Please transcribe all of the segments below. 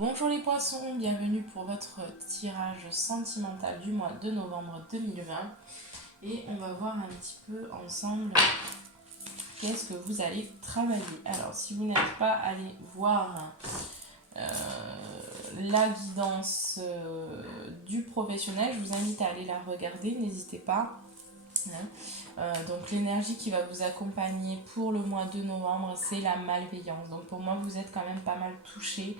Bonjour les poissons, bienvenue pour votre tirage sentimental du mois de novembre 2020 et on va voir un petit peu ensemble qu'est-ce que vous allez travailler. Alors si vous n'êtes pas allé voir la guidance du professionnel, je vous invite à aller la regarder, n'hésitez pas. Donc l'énergie qui va vous accompagner pour le mois de novembre, c'est la malveillance. Donc pour moi, vous êtes quand même pas mal touchés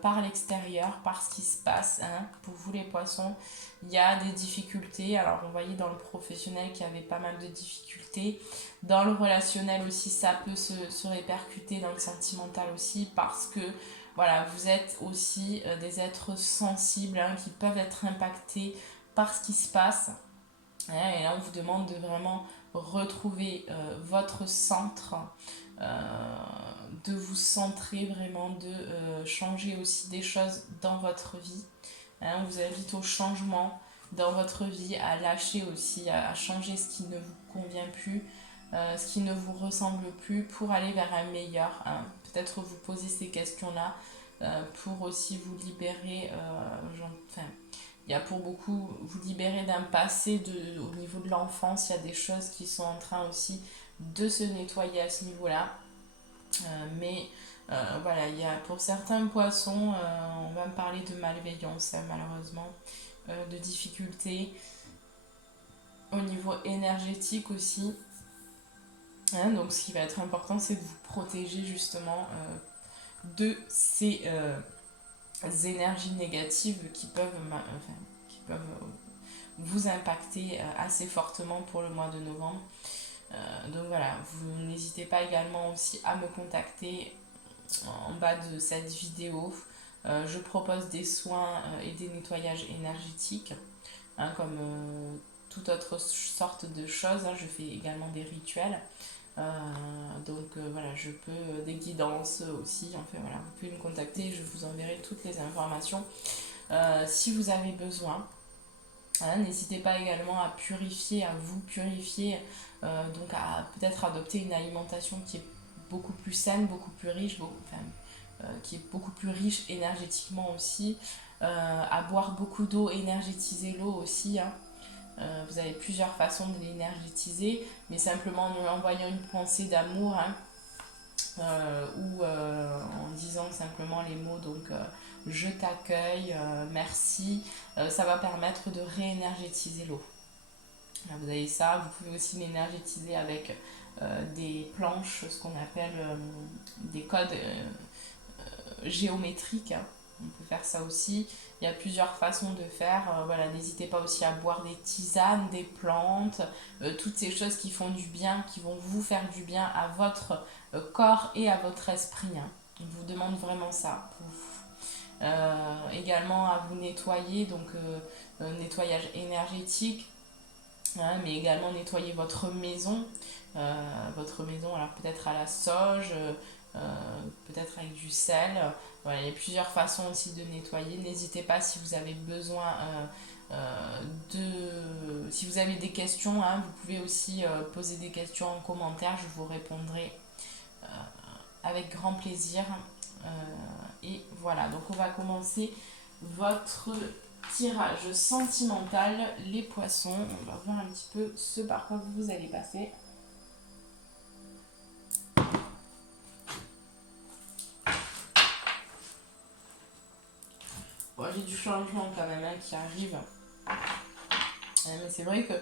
par l'extérieur, par ce qui se passe. Pour vous les poissons, il y a des difficultés. Alors on voyait dans le professionnel qu'il y avait pas mal de difficultés. Dans le relationnel aussi, ça peut se répercuter dans le sentimental aussi parce que voilà, vous êtes aussi des êtres sensibles qui peuvent être impactés par ce qui se passe. Et là, on vous demande de vraiment retrouver votre centre, de vous centrer vraiment, de changer aussi des choses dans votre vie. On vous invite au changement dans votre vie, à lâcher aussi, à changer ce qui ne vous convient plus, ce qui ne vous ressemble plus pour aller vers un meilleur. Peut-être vous poser ces questions-là pour aussi vous libérer, il y a pour beaucoup vous libérer d'un passé au niveau de l'enfance. Il y a des choses qui sont en train aussi de se nettoyer à ce niveau-là. Mais voilà, il y a pour certains poissons, on va me parler de malveillance malheureusement, de difficultés au niveau énergétique aussi. Donc ce qui va être important, c'est de vous protéger justement de ces énergies négatives qui peuvent vous impacter assez fortement pour le mois de novembre. Donc voilà, vous n'hésitez pas également aussi à me contacter en bas de cette vidéo. Je propose des soins et des nettoyages énergétiques, comme toute autre sorte de choses. Je fais également des rituels. Voilà, je peux des guidances aussi. Enfin voilà, vous pouvez me contacter, je vous enverrai toutes les informations si vous avez besoin. N'hésitez pas également à purifier, à vous purifier, donc à peut-être adopter une alimentation qui est beaucoup plus saine, beaucoup plus riche, qui est beaucoup plus riche énergétiquement aussi, à boire beaucoup d'eau, énergétiser l'eau aussi. Vous avez plusieurs façons de l'énergétiser, mais simplement en lui envoyant une pensée d'amour, ou en disant simplement les mots je t'accueille, merci, ça va permettre de réénergétiser l'eau. Là, vous avez ça, vous pouvez aussi l'énergétiser avec des planches, ce qu'on appelle des codes géométriques. On peut faire ça aussi. Il y a plusieurs façons de faire. Voilà, n'hésitez pas aussi à boire des tisanes, des plantes, toutes ces choses qui font du bien, qui vont vous faire du bien à votre corps et à votre esprit. On vous demande vraiment ça. Également à vous nettoyer, donc nettoyage énergétique, mais également nettoyer votre maison. Alors peut-être à la sauge, peut-être avec du sel. Voilà, il y a plusieurs façons aussi de nettoyer. N'hésitez pas si vous avez besoin si vous avez des questions, vous pouvez aussi poser des questions en commentaire, je vous répondrai avec grand plaisir. Et voilà, donc on va commencer votre tirage sentimental, les poissons. On va voir un petit peu ce par quoi vous allez passer. Bon, j'ai du changement quand même qui arrive. Mais c'est vrai que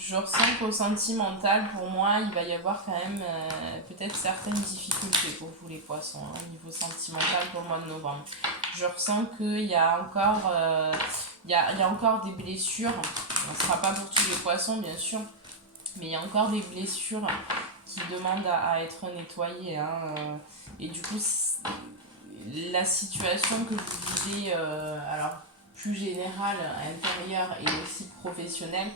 je ressens qu'au sentimental, pour moi, il va y avoir quand même peut-être certaines difficultés pour vous les poissons, au niveau sentimental pour le mois de novembre. Je ressens qu'il y a encore, il y a encore des blessures. Ce ne sera pas pour tous les poissons, bien sûr, mais il y a encore des blessures qui demandent à être nettoyées. Et du coup, la situation que vous vivez, alors plus générale, intérieure et aussi professionnelle,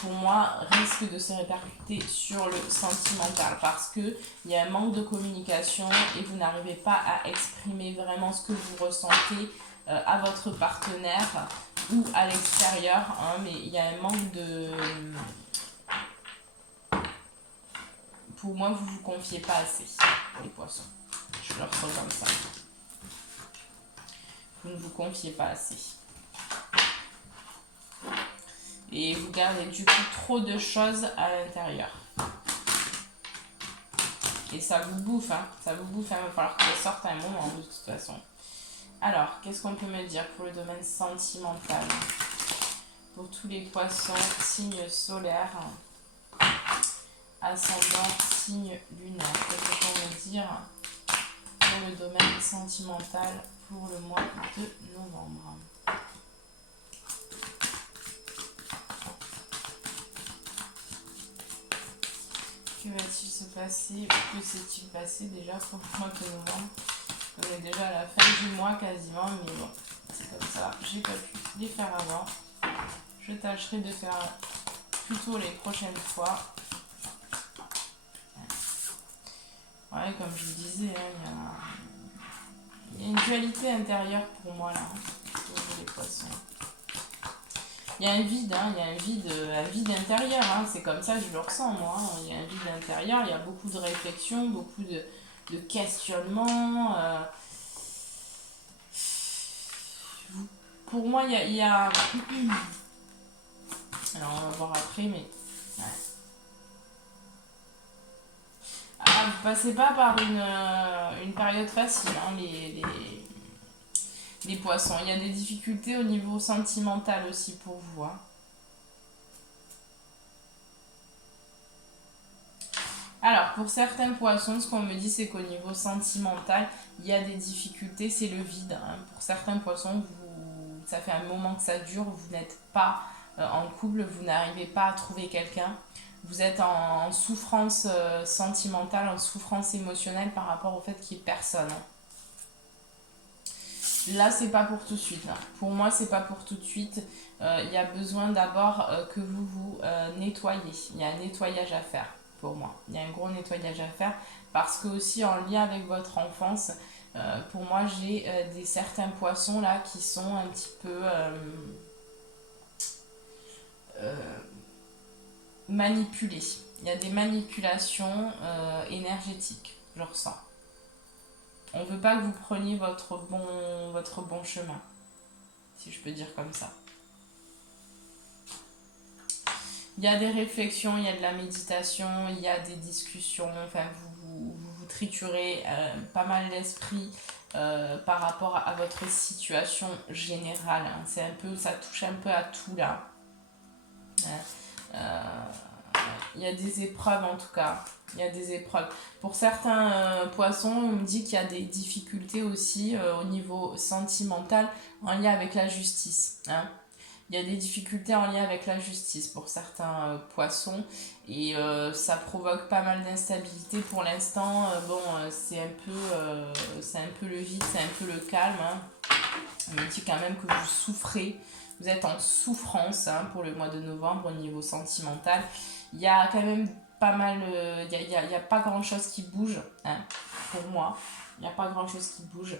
pour moi, risque de se répercuter sur le sentimental parce qu'il y a un manque de communication et vous n'arrivez pas à exprimer vraiment ce que vous ressentez à votre partenaire ou à l'extérieur, mais il y a un manque de... Pour moi, vous ne vous confiez pas assez, les poissons. Je le ressens comme ça. Vous ne vous confiez pas assez. Et vous gardez du coup trop de choses à l'intérieur. Et ça vous bouffe, hein. Ça vous bouffe, hein. Il va falloir que ça sorte à un moment, de toute façon. Alors, qu'est-ce qu'on peut me dire pour le domaine sentimental? Pour tous les poissons, signe solaire, ascendant, signe lunaire. Qu'est-ce qu'on peut me dire pour le domaine sentimental pour le mois de novembre? Que va-t-il se passer? Que s'est-il passé déjà pour le mois de novembre? On est déjà à la fin du mois quasiment, mais bon, c'est comme ça. J'ai pas pu les faire avant. Je tâcherai de faire plutôt les prochaines fois. Ouais, comme je vous disais, hein, il y a une dualité intérieure pour moi là, pour les poissons. Il y a un vide, hein, il y a un vide intérieur, hein, c'est comme ça que je le ressens moi. Hein. Il y a un vide intérieur, il y a beaucoup de réflexions, beaucoup de questionnements. Pour moi, il y a... Alors, on va voir après, mais... Ouais. Ah, vous passez pas par une période facile, hein, les poissons. Il y a des difficultés au niveau sentimental aussi pour vous. Hein. Alors, pour certains poissons, ce qu'on me dit, c'est qu'au niveau sentimental, il y a des difficultés, c'est le vide. Hein. Pour certains poissons, ça fait un moment que ça dure, vous n'êtes pas en couple, vous n'arrivez pas à trouver quelqu'un. Vous êtes en souffrance sentimentale, en souffrance émotionnelle par rapport au fait qu'il n'y ait personne. Là, c'est pas pour tout de suite. Hein. Pour moi, c'est pas pour tout de suite. Il y a besoin d'abord que vous vous nettoyez. Il y a un nettoyage à faire pour moi. Il y a un gros nettoyage à faire parce que aussi en lien avec votre enfance, pour moi, j'ai certains poissons là qui sont un petit peu manipulés. Il y a des manipulations énergétiques, je ressens. On ne veut pas que vous preniez votre bon chemin, si je peux dire comme ça. Il y a des réflexions, il y a de la méditation, il y a des discussions, enfin vous triturez pas mal l'esprit par rapport à votre situation générale. Hein. C'est un peu, ça touche un peu à tout là. Il y a des épreuves en tout cas. Il y a des épreuves. Pour certains poissons, on me dit qu'il y a des difficultés aussi au niveau sentimental en lien avec la justice. Hein. Il y a des difficultés en lien avec la justice pour certains poissons et ça provoque pas mal d'instabilité pour l'instant. C'est un peu le vide, c'est un peu le calme. Hein. On me dit quand même que vous souffrez, vous êtes en souffrance hein, pour le mois de novembre au niveau sentimental. Il y a quand même pas mal, il y a pas grand chose qui bouge hein, pour moi. Il n'y a pas grand chose qui bouge.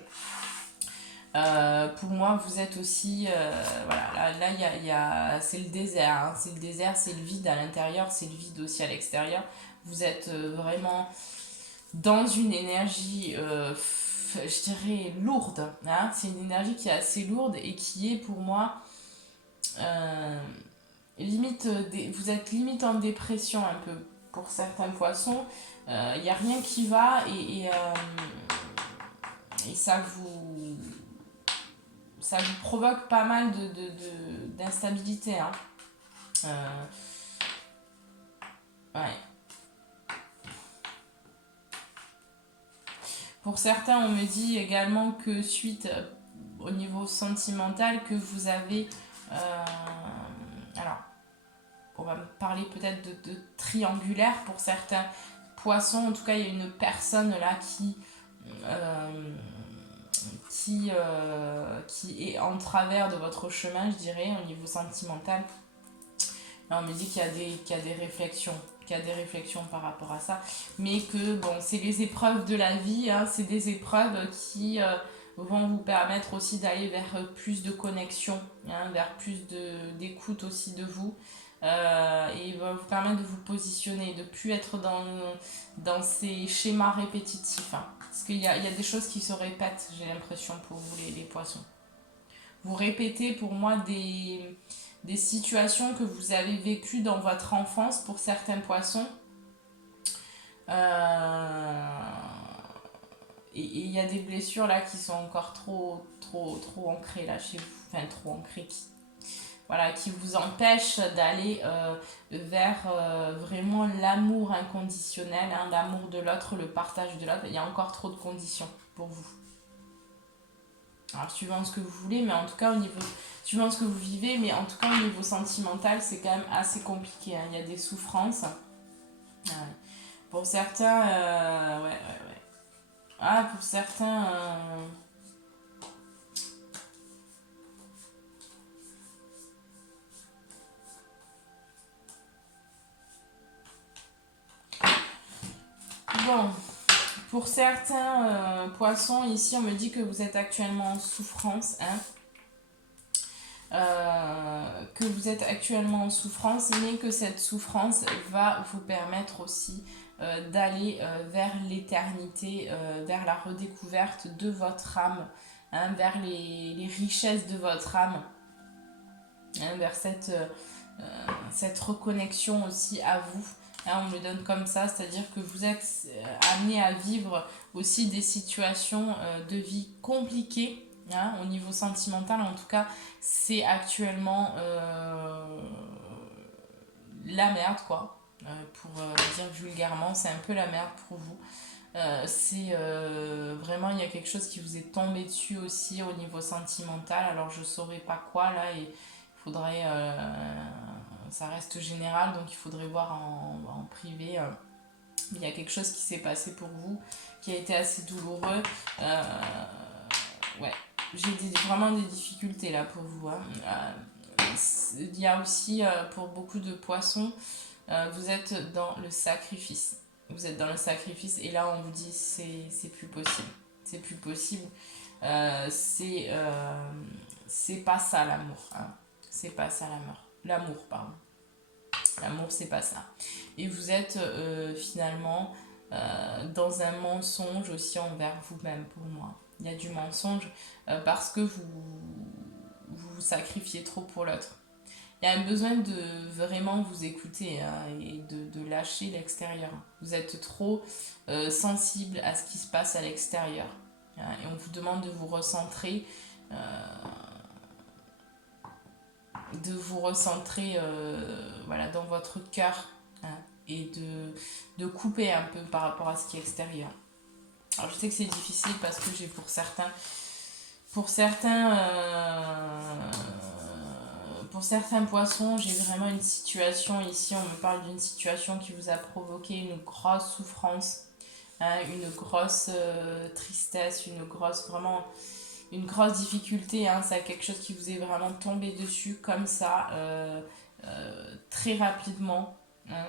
Pour moi, vous êtes aussi, voilà, là c'est le désert, hein, c'est le désert, c'est le vide à l'intérieur, c'est le vide aussi à l'extérieur. Vous êtes vraiment dans une énergie, je dirais, lourde. Hein, c'est une énergie qui est assez lourde et qui est pour moi, limite, vous êtes limite en dépression un peu pour certains poissons. Il n'y a rien qui va et ça vous provoque pas mal d'instabilité. Hein. Ouais. Pour certains, on me dit également que suite au niveau sentimental, que vous avez... alors, on va parler peut-être de triangulaire pour certains poissons. En tout cas, il y a une personne là qui est en travers de votre chemin, je dirais, au niveau sentimental. Là, on me dit qu'il y a des réflexions, par rapport à ça, mais que bon, c'est les épreuves de la vie, hein, c'est des épreuves qui vont vous permettre aussi d'aller vers plus de connexion, hein, vers plus d'écoute aussi de vous, et va vous permettre de vous positionner, de plus être dans ces schémas répétitifs. Hein. Parce qu'il y a des choses qui se répètent, j'ai l'impression, pour vous les poissons. vous répétez pour moi des situations que vous avez vécues dans votre enfance pour certains poissons. Et il y a des blessures là qui sont encore trop ancrées là chez vous. Enfin, trop ancrées voilà, qui vous empêchent d'aller vers vraiment l'amour inconditionnel, hein, l'amour de l'autre, le partage de l'autre. Il y a encore trop de conditions pour vous. Alors, suivant ce que vous voulez, mais en tout cas, suivant ce que vous vivez, mais en tout cas, au niveau sentimental, c'est quand même assez compliqué. Hein. Il y a des souffrances. Ouais. Pour certains, ouais. Ah, pour certains. Bon, pour certains poissons, ici, on me dit que vous êtes actuellement en souffrance. Hein. Que vous êtes actuellement en souffrance, mais que cette souffrance va vous permettre aussi d'aller vers l'éternité, vers la redécouverte de votre âme, hein, vers les richesses de votre âme, hein, vers cette reconnexion aussi à vous. Hein, on me le donne comme ça, c'est-à-dire que vous êtes amené à vivre aussi des situations de vie compliquées. Hein, au niveau sentimental, en tout cas, c'est actuellement la merde, quoi. Pour dire vulgairement, c'est un peu la merde pour vous. C'est vraiment, il y a quelque chose qui vous est tombé dessus aussi au niveau sentimental. Alors, je saurais pas quoi là, et il faudrait. Ça reste général, donc il faudrait voir en privé. Il y a quelque chose qui s'est passé pour vous qui a été assez douloureux. Ouais, j'ai vraiment des difficultés là pour vous. Hein. Il y a aussi pour beaucoup de poissons, vous êtes dans le sacrifice. Vous êtes dans le sacrifice et là on vous dit c'est plus possible. C'est plus possible. C'est pas ça l'amour. Hein. C'est pas ça l'amour. L'amour, pardon. L'amour, c'est pas ça. Et vous êtes finalement dans un mensonge aussi envers vous-même pour moi. Il y a du mensonge parce que vous sacrifiez trop pour l'autre. Il y a un besoin de vraiment vous écouter hein, et de lâcher l'extérieur. Vous êtes trop sensible à ce qui se passe à l'extérieur. Hein, et on vous demande de vous recentrer voilà, dans votre cœur hein, et de couper un peu par rapport à ce qui est extérieur. Alors je sais que c'est difficile parce que j'ai pour certains poissons, j'ai vraiment une situation ici, on me parle d'une situation qui vous a provoqué une grosse souffrance, hein, une grosse tristesse, une grosse difficulté, hein, c'est quelque chose qui vous est vraiment tombé dessus comme ça, très rapidement, hein,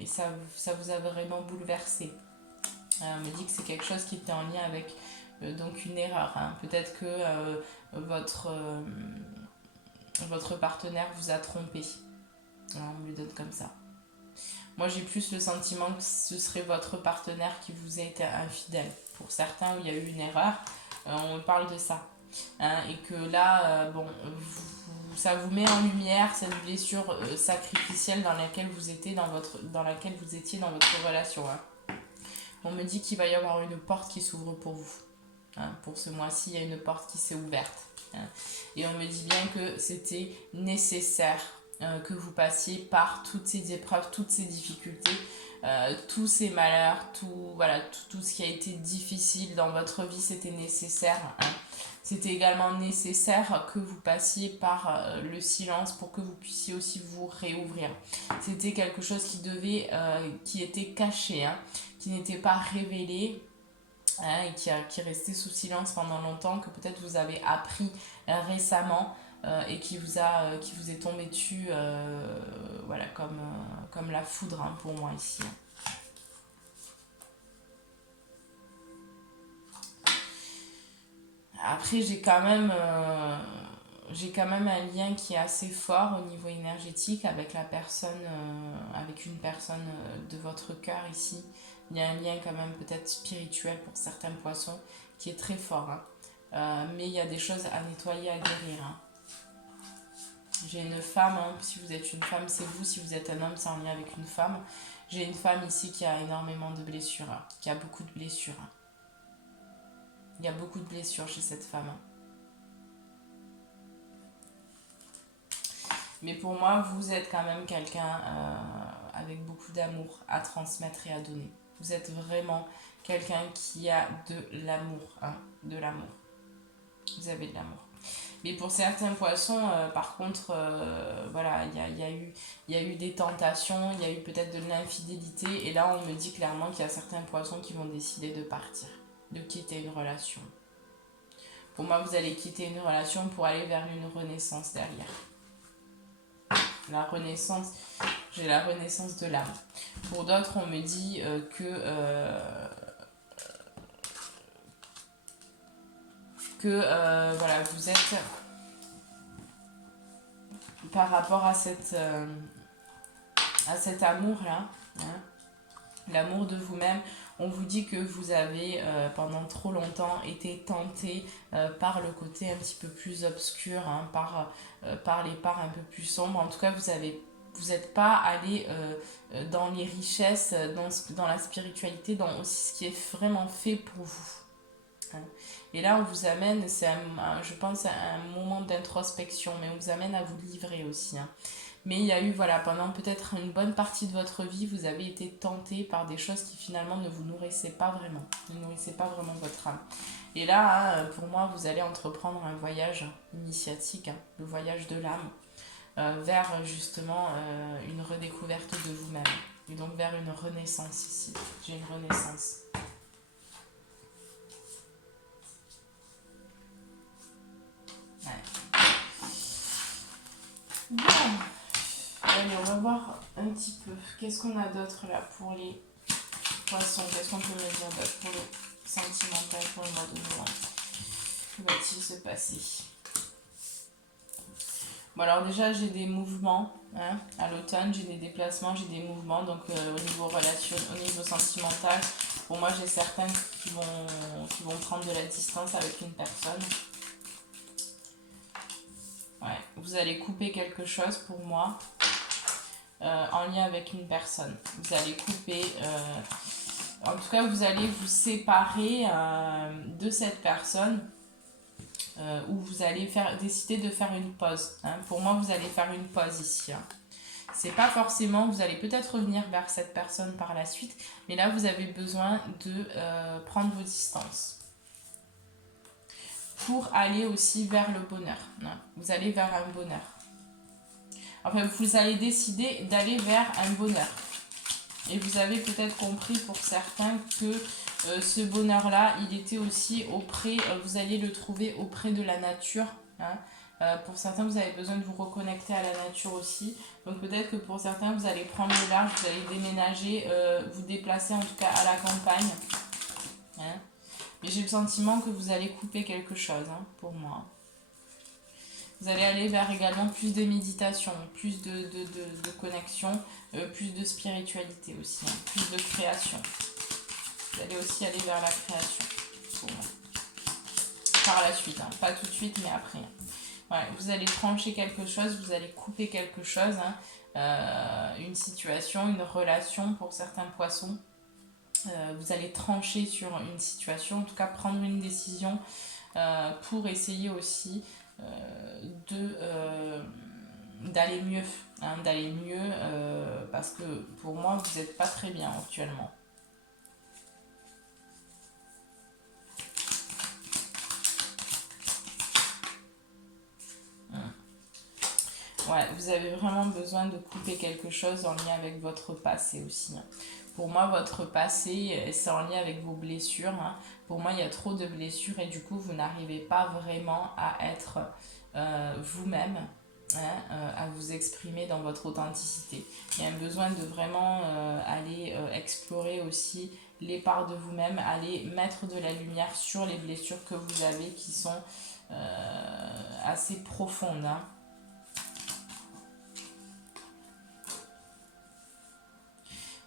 et ça vous a vraiment bouleversé. On me dit que c'est quelque chose qui était en lien avec donc une erreur. Hein. Peut-être que votre partenaire vous a trompé. On me le donne comme ça. Moi, j'ai plus le sentiment que ce serait votre partenaire qui vous a été infidèle. Pour certains où il y a eu une erreur, on parle de ça. Hein, et que là, ça vous met en lumière cette blessure sacrificielle dans laquelle vous étiez dans votre relation. Hein. On me dit qu'il va y avoir une porte qui s'ouvre pour vous. Hein, pour ce mois-ci, il y a une porte qui s'est ouverte. Hein. Et on me dit bien que c'était nécessaire que vous passiez par toutes ces épreuves, toutes ces difficultés, tous ces malheurs, tout ce qui a été difficile dans votre vie, c'était nécessaire. Hein. C'était également nécessaire que vous passiez par le silence pour que vous puissiez aussi vous réouvrir. C'était quelque chose qui était caché, hein, qui n'était pas révélé. Hein, et qui est resté sous silence pendant longtemps, que peut-être vous avez appris récemment et qui vous est tombé dessus voilà, comme la foudre hein, pour moi ici. Après, j'ai quand même un lien qui est assez fort au niveau énergétique avec avec une personne de votre cœur ici. Il y a un lien quand même peut-être spirituel pour certains poissons qui est très fort. Hein. mais il y a des choses à nettoyer, à guérir. Hein. J'ai une femme, hein, si vous êtes une femme, c'est vous, si vous êtes un homme, c'est en lien avec une femme. J'ai une femme ici qui a énormément de blessures, hein, qui a beaucoup de blessures. Hein. Il y a beaucoup de blessures chez cette femme. Hein. Mais pour moi, vous êtes quand même quelqu'un avec beaucoup d'amour à transmettre et à donner. Vous êtes vraiment quelqu'un qui a de l'amour. Hein, de l'amour. Vous avez de l'amour. Mais pour certains poissons, par contre, voilà, il y a eu des tentations, il y a eu peut-être de l'infidélité. Et là, on me dit clairement qu'il y a certains poissons qui vont décider de partir, de quitter une relation. Pour moi, vous allez quitter une relation pour aller vers une renaissance derrière. La renaissance, j'ai la renaissance de l'âme. Pour d'autres, on me dit voilà, vous êtes par rapport à cet amour-là, hein, l'amour de vous-même, on vous dit que vous avez pendant trop longtemps été tenté par le côté un petit peu plus obscur, hein, par les parts un peu plus sombres. En tout cas, vous n'êtes pas allé dans les richesses, dans la spiritualité, dans aussi ce qui est vraiment fait pour vous. Hein. Et là, on vous amène, je pense, un moment d'introspection, mais on vous amène à vous livrer aussi. Hein. Mais il y a eu, voilà, pendant peut-être une bonne partie de votre vie, vous avez été tenté par des choses qui finalement ne vous nourrissaient pas vraiment. Ne nourrissaient pas vraiment votre âme. Et là, hein, pour moi, vous allez entreprendre un voyage initiatique, hein, le voyage de l'âme, vers justement une redécouverte de vous-même. Et donc vers une renaissance ici. J'ai une renaissance. Ouais. Bon. Allez, on va voir un petit peu. Qu'est-ce qu'on a d'autre là pour les poissons? Qu'est-ce qu'on peut me dire d'autre pour le sentimental pour le mois de novembre? Que va-t-il se passer? Bon, alors déjà, j'ai des mouvements. Hein, à l'automne, j'ai des déplacements, j'ai des mouvements. Donc, au niveau relationnel, au niveau sentimental, pour moi, j'ai certains qui vont prendre de la distance avec une personne. Ouais, vous allez couper quelque chose pour moi. En lien avec une personne. Vous allez couper, en tout cas vous allez vous séparer de cette personne où vous allez décider de faire une pause. Hein. Pour moi, vous allez faire une pause ici. Hein. C'est pas forcément, vous allez peut-être revenir vers cette personne par la suite, mais là vous avez besoin de prendre vos distances pour aller aussi vers le bonheur. Hein. Vous allez vers un bonheur. Enfin, vous allez décider d'aller vers un bonheur. Et vous avez peut-être compris pour certains que ce bonheur-là, il était aussi auprès, vous allez le trouver auprès de la nature. Hein. Pour certains, vous avez besoin de vous reconnecter à la nature aussi. Donc peut-être que pour certains, vous allez prendre le large, vous allez déménager, vous déplacer en tout cas à la campagne. Hein. Mais j'ai le sentiment que vous allez couper quelque chose, hein, pour moi. Vous allez aller vers également plus de méditation, plus de connexion, plus de spiritualité aussi, hein, plus de création. Vous allez aussi aller vers la création. Bon. Par la suite, hein, pas tout de suite, mais après. Ouais, vous allez trancher quelque chose, vous allez couper quelque chose, hein, une situation, une relation pour certains poissons. Vous allez trancher sur une situation, en tout cas prendre une décision pour essayer aussi d'aller mieux, hein, parce que pour moi vous n'êtes pas très bien actuellement. Ouais, vous avez vraiment besoin de couper quelque chose en lien avec votre passé aussi. Hein. Pour moi, votre passé, c'est en lien avec vos blessures. Hein. Pour moi, il y a trop de blessures et du coup, vous n'arrivez pas vraiment à être vous-même, hein, à vous exprimer dans votre authenticité. Il y a un besoin de vraiment aller explorer aussi les parts de vous-même, aller mettre de la lumière sur les blessures que vous avez qui sont assez profondes. Hein.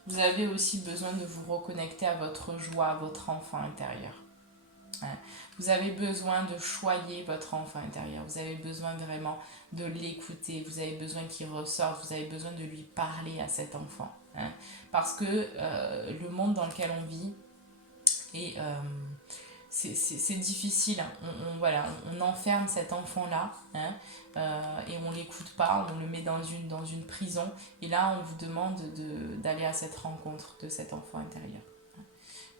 Vous avez aussi besoin de vous reconnecter à votre joie, à votre enfant intérieur. Hein. Vous avez besoin de choyer votre enfant intérieur. Vous avez besoin vraiment de l'écouter. Vous avez besoin qu'il ressorte. Vous avez besoin de lui parler à cet enfant. Hein. Parce que le monde dans lequel on vit est... c'est difficile. Voilà, on enferme cet enfant-là, hein, et on ne l'écoute pas, on le met dans une prison. Et là, on vous demande d'aller à cette rencontre de cet enfant intérieur.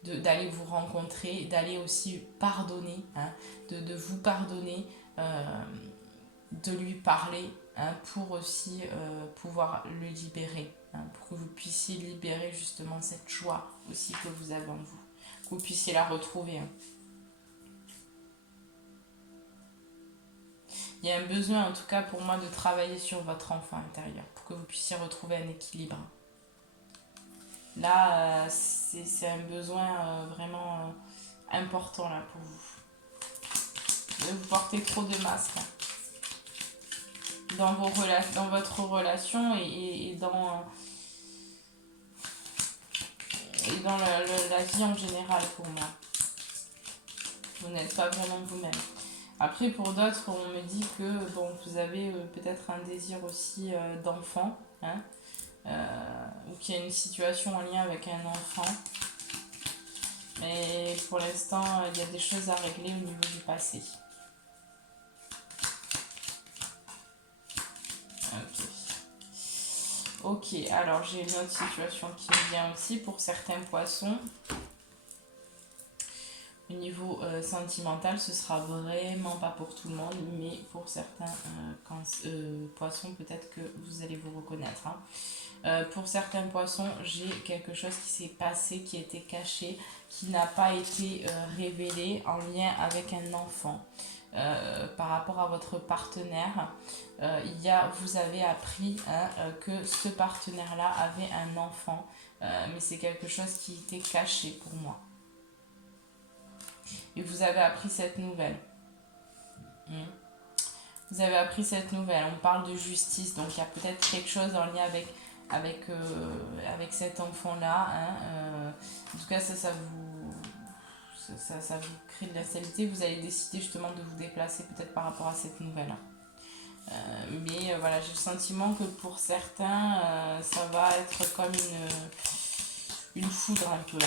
D'aller vous rencontrer, d'aller aussi pardonner, hein, de vous pardonner, de lui parler, hein, pour aussi pouvoir le libérer, hein, pour que vous puissiez libérer justement cette joie aussi que vous avez en vous, que vous puissiez la retrouver. Hein. Il y a un besoin en tout cas pour moi de travailler sur votre enfant intérieur pour que vous puissiez retrouver un équilibre. Là, c'est un besoin vraiment important là pour vous. Vous portez trop de masques dans votre relation et dans la vie en général pour moi. Vous n'êtes pas vraiment vous-même. Après, pour d'autres, on me dit que bon, vous avez peut-être un désir aussi d'enfant, hein, ou qu'il y a une situation en lien avec un enfant. Mais pour l'instant, il y a des choses à régler au niveau du passé. Ok, alors j'ai une autre situation qui me vient aussi pour certains poissons. Au niveau sentimental, ce sera vraiment pas pour tout le monde, mais pour certains poissons, peut-être que vous allez vous reconnaître. Hein. Pour certains poissons, j'ai quelque chose qui s'est passé, qui était caché, qui n'a pas été révélé en lien avec un enfant. Par rapport à votre partenaire, vous avez appris, hein, que ce partenaire-là avait un enfant, mais c'est quelque chose qui était caché pour moi. Et vous avez appris cette nouvelle. Vous avez appris cette nouvelle. On parle de justice, donc il y a peut-être quelque chose en lien avec cet enfant-là. Hein. En tout cas, ça vous crée de l'instabilité. Vous allez décider justement de vous déplacer peut-être par rapport à cette nouvelle. Mais voilà, j'ai le sentiment que pour certains, ça va être comme une foudre un peu là.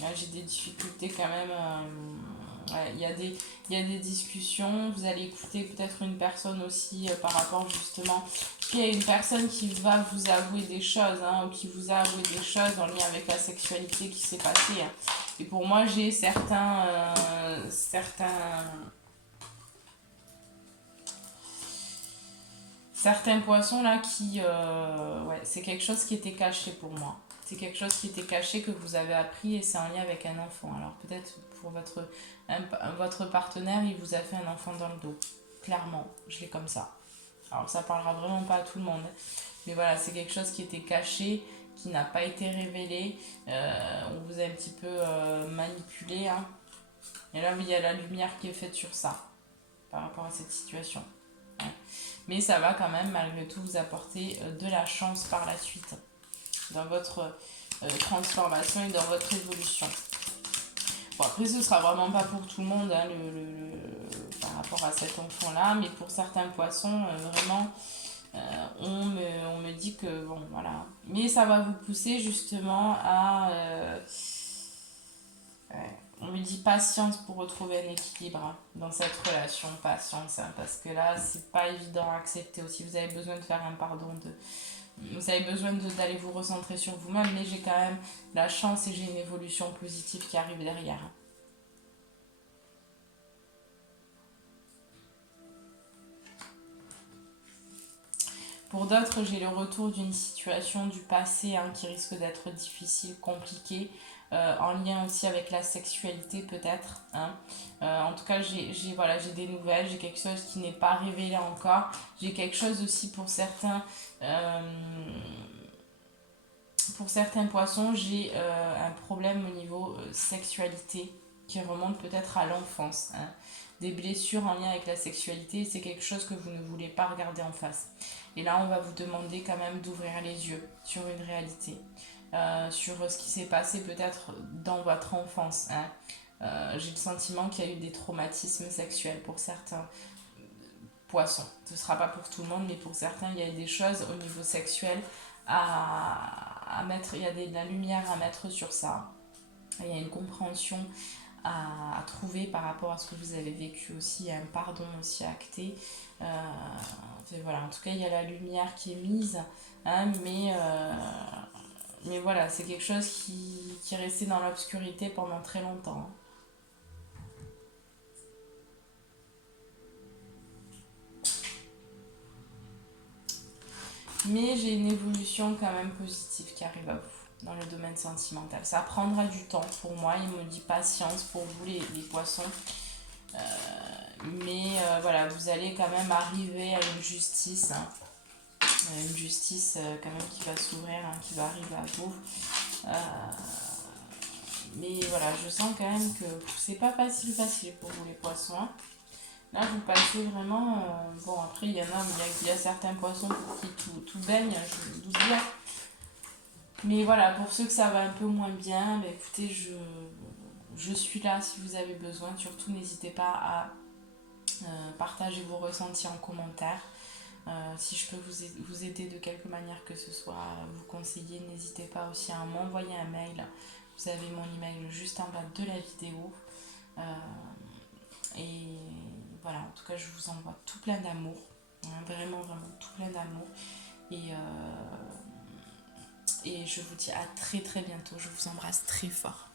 Là, j'ai des difficultés quand même. Il y a des discussions. Vous allez écouter peut-être une personne aussi par rapport justement. Il y a une personne qui va vous avouer des choses, hein, ou qui vous a avoué des choses en lien avec la sexualité qui s'est passée. Hein. Et pour moi, j'ai certains poissons là qui... c'est quelque chose qui était caché pour moi. C'est quelque chose qui était caché que vous avez appris et c'est en lien avec un enfant. Alors peut-être pour votre partenaire, il vous a fait un enfant dans le dos. Clairement, je l'ai comme ça. Alors ça parlera vraiment pas à tout le monde. Mais voilà, c'est quelque chose qui était caché, qui n'a pas été révélé. On vous a un petit peu manipulé. Hein. Et là, il y a la lumière qui est faite sur ça, par rapport à cette situation. Hein. Mais ça va quand même, malgré tout, vous apporter de la chance par la suite dans votre transformation et dans votre évolution. Bon, après, ce sera vraiment pas pour tout le monde, hein, par rapport à cet enfant-là, mais pour certains poissons, vraiment, on me dit que, bon, voilà. Mais ça va vous pousser justement à... on me dit patience pour retrouver un équilibre, hein, dans cette relation, patience, hein, parce que là, c'est pas évident à accepter aussi. Vous avez besoin de faire un pardon, vous avez besoin d'aller vous recentrer sur vous-même, mais j'ai quand même la chance et j'ai une évolution positive qui arrive derrière. Pour d'autres, j'ai le retour d'une situation du passé, hein, qui risque d'être difficile, compliquée, en lien aussi avec la sexualité peut-être. Hein. En tout cas, j'ai des nouvelles, j'ai quelque chose qui n'est pas révélé encore. J'ai quelque chose aussi pour certains poissons, j'ai un problème au niveau sexualité qui remonte peut-être à l'enfance. Hein. Des blessures en lien avec la sexualité, c'est quelque chose que vous ne voulez pas regarder en face. Et là, on va vous demander quand même d'ouvrir les yeux sur une réalité, sur ce qui s'est passé peut-être dans votre enfance. Hein. J'ai le sentiment qu'il y a eu des traumatismes sexuels pour certains poissons. Ce ne sera pas pour tout le monde, mais pour certains, il y a des choses au niveau sexuel à mettre, il y a de la lumière à mettre sur ça. Il y a une compréhension à trouver par rapport à ce que vous avez vécu aussi, il y a un pardon aussi à acter. Voilà, en tout cas, il y a la lumière qui est mise, hein, mais voilà, c'est quelque chose qui est resté dans l'obscurité pendant très longtemps. Mais j'ai une évolution quand même positive qui arrive à vous dans le domaine sentimental. Ça prendra du temps pour moi, il me dit patience pour vous les poissons. Voilà, vous allez quand même arriver à une justice, hein. Une justice quand même qui va s'ouvrir, hein, qui va arriver à vous. Mais voilà, je sens quand même que c'est pas facile pour vous les poissons, hein. Là, vous passez vraiment... bon, après, il y en a, il y a certains poissons pour qui tout baigne, je me doute bien. Mais voilà, pour ceux que ça va un peu moins bien, bah, écoutez, je suis là si vous avez besoin. Surtout, n'hésitez pas à partager vos ressentis en commentaire. Si je peux vous aider de quelque manière que ce soit, vous conseiller, n'hésitez pas aussi à m'envoyer un mail. Vous avez mon email juste en bas de la vidéo. Et voilà, en tout cas, je vous envoie tout plein d'amour. Hein, vraiment, vraiment tout plein d'amour. Et je vous dis à très très bientôt. Je vous embrasse très fort.